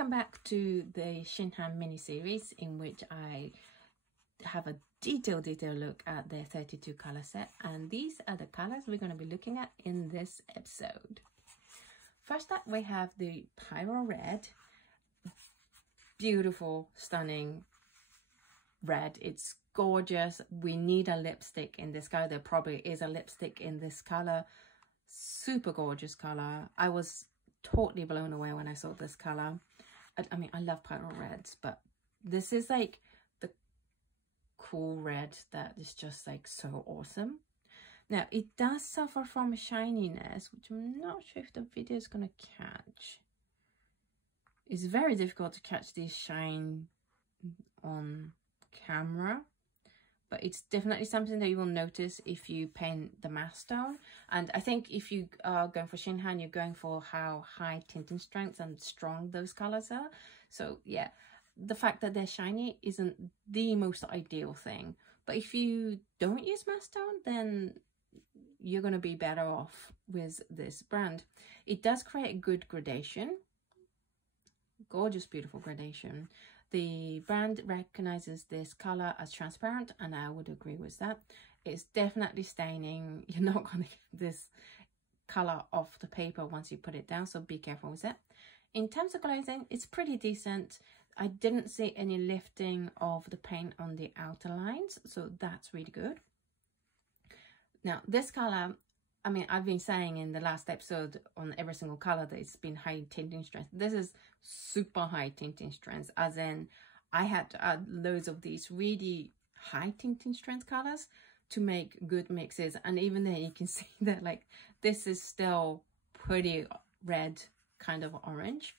Welcome back to the ShinHan mini-series, in which I have a detailed look at their 32 color set, and these are the colors we're going to be looking at in this episode. First up, we have the Pyro Red. Beautiful, stunning red. It's gorgeous. We need a lipstick in this color. There probably is a lipstick in this color. Super gorgeous color. I was totally blown away when I saw this color. I mean, I love Pyro Reds, but this is like the cool red that is just like so awesome. Now, it does suffer from shininess, which I'm not sure if the video is going to catch. It's very difficult to catch this shine on camera, but it's definitely something that you will notice if you paint the mask down. And I think if you are going for ShinHan, you're going for how high tinting strength and strong those colors are. So yeah, the fact that they're shiny isn't the most ideal thing. But if you don't use mask down, then you're going to be better off with this brand. It does create a good gradation. Gorgeous, beautiful gradation. The brand recognizes this color as transparent, and I would agree with that. It's definitely staining. You're not going to get this color off the paper once you put it down, so be careful with it. In terms of glazing, it's pretty decent. I didn't see any lifting of the paint on the outer lines, so that's really good. Now, this color, I mean, I've been saying in the last episode on every single color that it's been high tinting strength. This is super high tinting strength, as in I had to add loads of these really high tinting strength colors to make good mixes. And even there you can see that like this is still pretty red, kind of orange,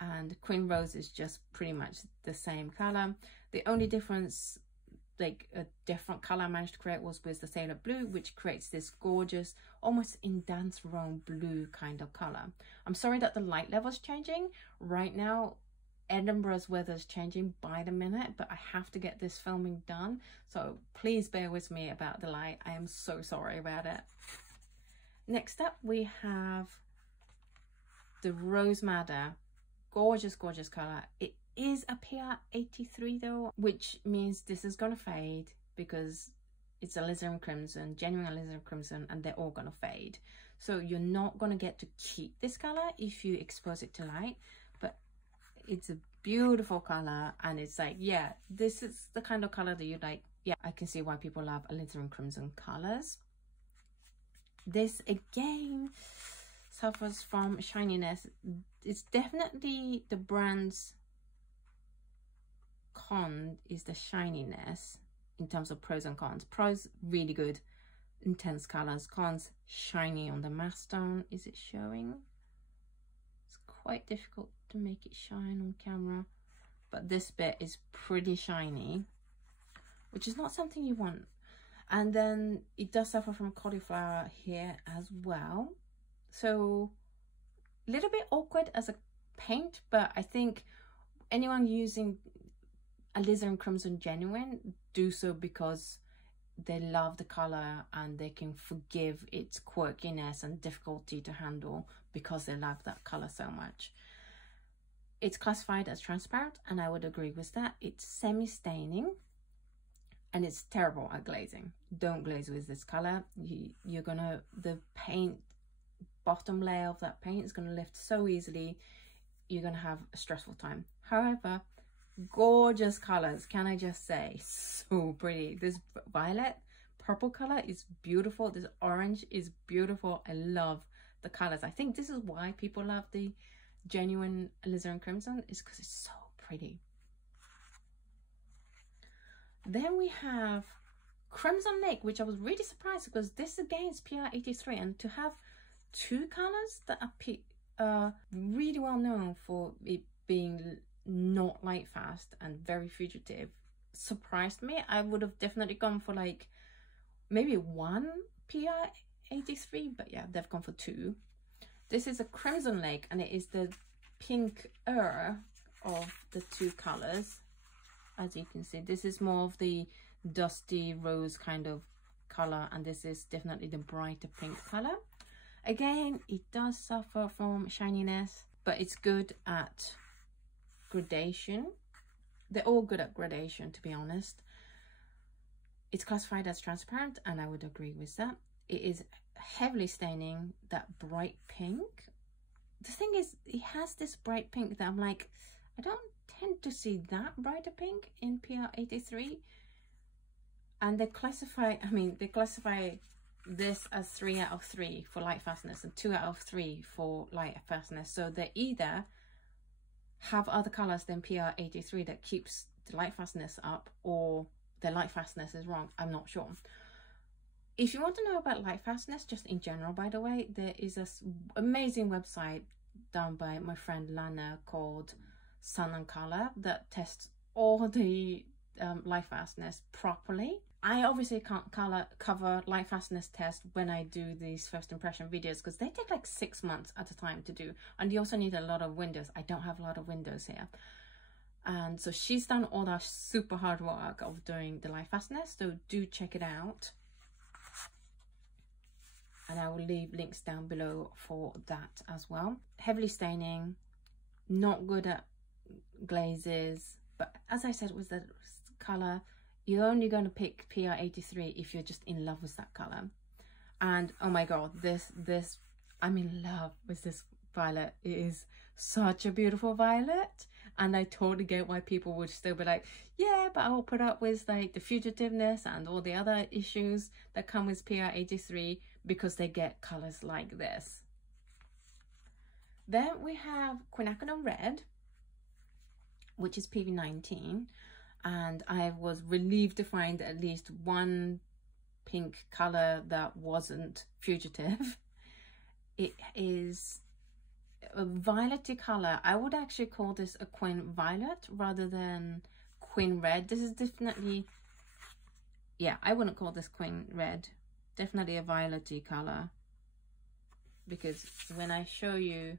and Queen Rose is just pretty much the same color. The only difference, like a different color I managed to create, was with the Sailor Blue, which creates this gorgeous, almost in dance round blue kind of color. I'm sorry that the light level is changing. Right now, Edinburgh's weather is changing by the minute, but I have to get this filming done. So please bear with me about the light. I am so sorry about it. Next up, we have the Rose Madder. Gorgeous, gorgeous color. It is a PR83 though, which means this is gonna fade because it's alizarin crimson, genuine alizarin crimson, and they're all gonna fade. So you're not gonna get to keep this color if you expose it to light, but it's a beautiful color, and it's like, yeah, this is the kind of color that you like. Yeah, I can see why people love alizarin crimson colors. This again suffers from shininess. It's definitely the brand's con is the shininess in terms of pros and cons. Pros, really good, intense colors. Cons, shiny on the mask stone. Is it showing? It's quite difficult to make it shine on camera, but this bit is pretty shiny, which is not something you want. And then it does suffer from cauliflower here as well. So a little bit awkward as a paint, but I think anyone using alizarin crimson genuine do so because they love the color and they can forgive its quirkiness and difficulty to handle because they love that color so much. It's classified as transparent, and I would agree with that. It's semi-staining, and it's terrible at glazing. Don't glaze with this color. You're gonna, the paint, bottom layer of that paint is gonna lift so easily. You're gonna have a stressful time. However, gorgeous colors, can I just say, so pretty. This violet purple color is beautiful. This orange is beautiful. I love the colors. I think this is why people love the genuine alizarin crimson, is because it's so pretty. Then we have Crimson Lake, which I was really surprised because this again is PR83, and to have two colors that are really well known for it being not light fast and very fugitive surprised me. I would have definitely gone for like maybe one PR83, but yeah, they've gone for two. This is a Crimson Lake, and it is the pinker of the two colors. As you can see, this is more of the dusty rose kind of color, and this is definitely the brighter pink color. Again, it does suffer from shininess, but it's good at gradation. They're all good at gradation, to be honest. It's classified as transparent, and I would agree with that. It is heavily staining, that bright pink. The thing is, it has this bright pink that I'm like, I don't tend to see that brighter pink in PR83. And they classify, they classify this as 3 out of 3 for light fastness and 2 out of 3 for light fastness. So they either have other colors than PR83 that keeps the light fastness up, or the light fastness is wrong. I'm not sure. If you want to know about light fastness, just in general, by the way, there is this amazing website done by my friend Lana called Sun and Color that tests all the light fastness properly. I obviously can't cover light fastness test when I do these first impression videos, because they take like 6 months at a time to do, and you also need a lot of windows. I don't have a lot of windows here. And so she's done all that super hard work of doing the light fastness, so do check it out. And I will leave links down below for that as well. Heavily staining, not good at glazes, but as I said with the color, you're only going to pick PR83 if you're just in love with that color. And oh my god, I'm in love with this violet. It is such a beautiful violet, and I totally get why people would still be like, yeah, but I'll put up with like the fugitiveness and all the other issues that come with PR83 because they get colors like this. Then we have Quinacridone Red, which is PV19, and I was relieved to find at least one pink color that wasn't fugitive. It is a violety color. I would actually call this a Quin Violet rather than Quin Red. This is definitely, yeah, I wouldn't call this Quin Red. Definitely a violety color, because when I show you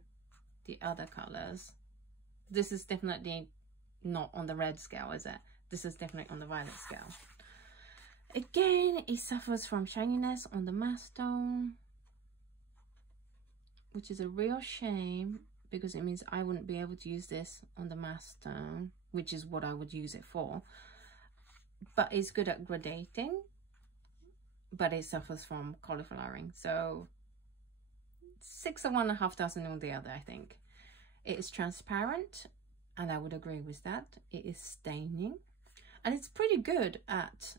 the other colors, this is definitely not on the red scale, is it? This is definitely on the violet scale. Again, it suffers from shininess on the matte stone, which is a real shame, because it means I wouldn't be able to use this on the matte stone, which is what I would use it for. But it's good at gradating, but it suffers from cauliflowering. So 6 of one, 500 on the other, I think. It is transparent, and I would agree with that. It is staining, and it's pretty good at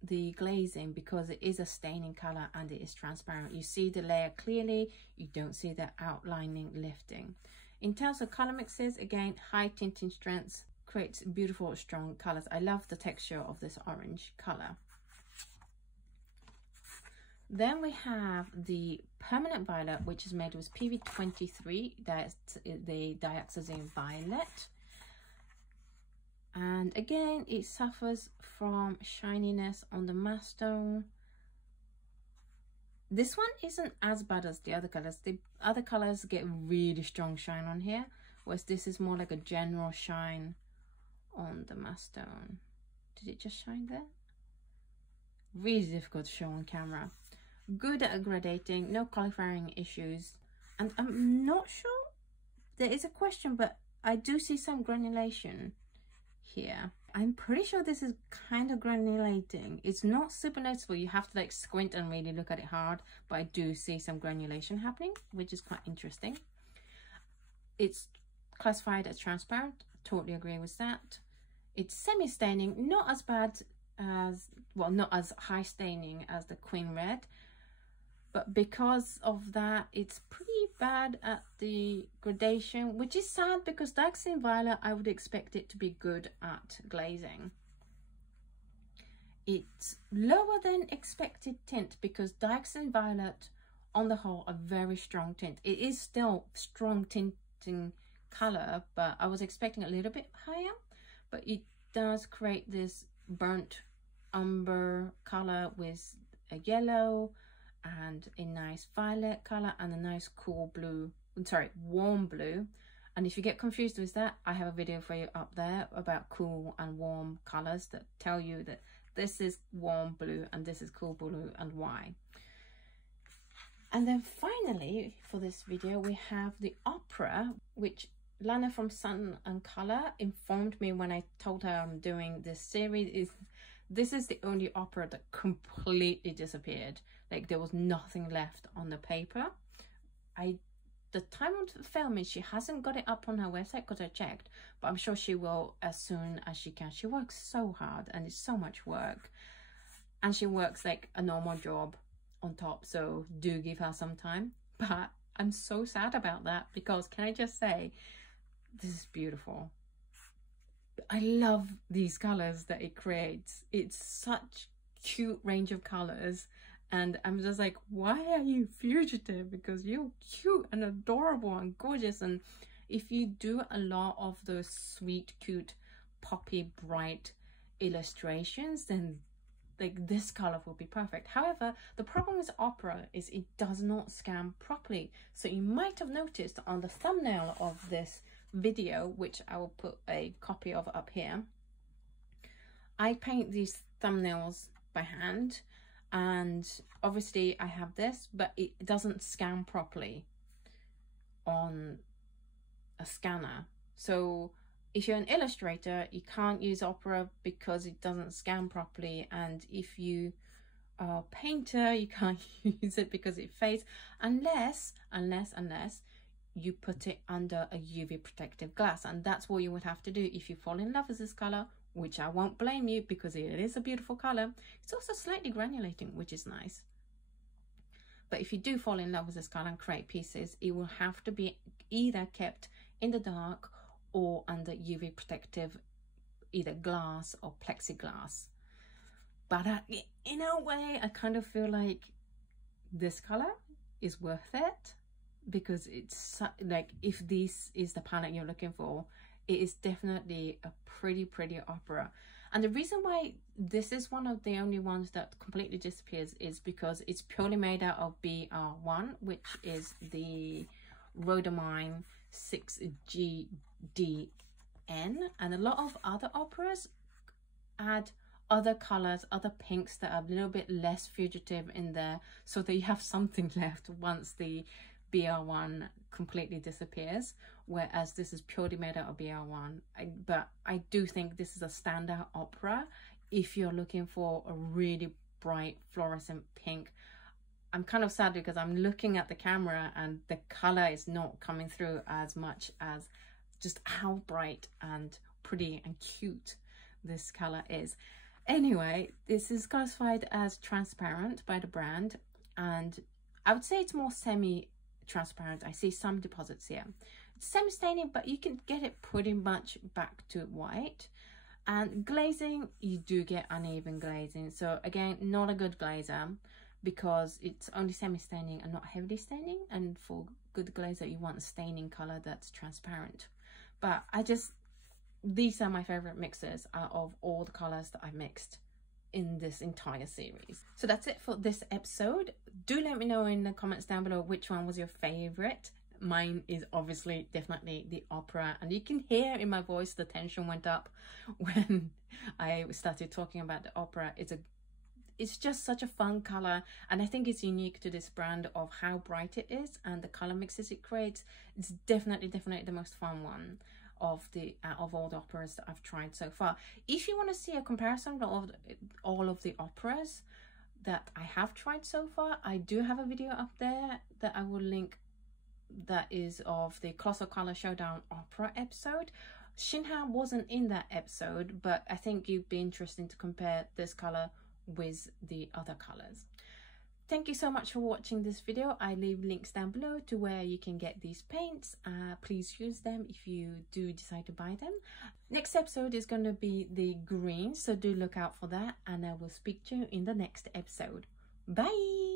the glazing because it is a staining color and it is transparent. You see the layer clearly, you don't see the outlining lifting. In terms of color mixes, again, high tinting strengths creates beautiful strong colors. I love the texture of this orange color. Then we have the permanent violet, which is made with PV23, that's the dioxazine violet. And again, it suffers from shininess on the matte stone. This one isn't as bad as the other colors. The other colors get really strong shine on here, whereas this is more like a general shine on the matte stone. Did it just shine there? Really difficult to show on camera. Good at gradating, no cauliflowering issues, and I'm not sure, there is a question, but I do see some granulation here. I'm pretty sure this is kind of granulating. It's not super noticeable, you have to like squint and really look at it hard, but I do see some granulation happening, which is quite interesting. It's classified as transparent, totally agree with that. It's semi-staining, not as bad as, well, not as high staining as the Quin Red, but because of that, it's pretty bad at the gradation, which is sad because dioxazine violet, I would expect it to be good at glazing. It's lower than expected tint because dioxazine violet, on the whole, a very strong tint. It is still strong tinting color, but I was expecting a little bit higher, but it does create this burnt umber color with a yellow and a nice violet color and a nice cool blue, sorry, warm blue. And if you get confused with that, I have a video for you up there about cool and warm colors that tell you that this is warm blue and this is cool blue and why. And then finally for this video we have the Opera, which Lana from Sun and Color informed me when I told her I'm doing this series, this is the only opera that completely disappeared. Like, there was nothing left on the paper. The time of filming, she hasn't got it up on her website because I checked, but I'm sure she will as soon as she can. She works so hard and it's so much work, and she works like a normal job on top, so do give her some time. But I'm so sad about that, because can I just say, this is beautiful. I love these colors that it creates. It's such cute range of colors, and I'm just like, why are you fugitive? Because you're cute and adorable and gorgeous. And if you do a lot of those sweet, cute, poppy, bright illustrations, then like this color will be perfect. However, the problem with opera is it does not scan properly. So you might have noticed on the thumbnail of this video, which I will put a copy of up here, I paint these thumbnails by hand, and obviously I have this, but it doesn't scan properly on a scanner. So if you're an illustrator, you can't use opera because it doesn't scan properly, and if you are a painter, you can't use it because it fades, unless you put it under a UV protective glass. And that's what you would have to do if you fall in love with this color, which I won't blame you because it is a beautiful color. It's also slightly granulating, which is nice. But if you do fall in love with this color and create pieces, it will have to be either kept in the dark or under UV protective, either glass or plexiglass. But in a way, I kind of feel like this color is worth it, because it's like, if this is the palette you're looking for, it is definitely a pretty opera. And the reason why this is one of the only ones that completely disappears is because it's purely made out of BR1, which is the rhodamine 6GDN, and a lot of other operas add other colors, other pinks that are a little bit less fugitive in there, so that you have something left once the BR1 completely disappears, whereas this is purely made out of BR1. But I do think this is a standout opera if you're looking for a really bright fluorescent pink. I'm kind of sad because I'm looking at the camera and the color is not coming through as much as just how bright and pretty and cute this color is. Anyway, this is classified as transparent by the brand, and I would say it's more semi-transparent. I see some deposits here. It's semi-staining, but you can get it pretty much back to white. And glazing, you do get uneven glazing. So again, not a good glazer, because it's only semi-staining and not heavily staining. And for good glazer, you want a staining color that's transparent. But these are my favorite mixes out of all the colors that I've mixed in this entire series. So that's it for this episode. Do let me know in the comments down below which one was your favorite. Mine is obviously definitely the opera, and you can hear in my voice the tension went up when I started talking about the opera. It's just such a fun color, and I think it's unique to this brand of how bright it is and the color mixes it creates. It's definitely the most fun one of all the operas that I've tried so far. If you want to see a comparison of all of the operas that I have tried so far, I do have a video up there that I will link, that is of the Colossal Color Showdown opera episode. ShinHan wasn't in that episode, but I think you'd be interested to compare this color with the other colors. Thank you so much for watching this video. I leave links down below to where you can get these paints. Please use them if you do decide to buy them. Next episode is going to be the green, so do look out for that, and I will speak to you in the next episode. Bye!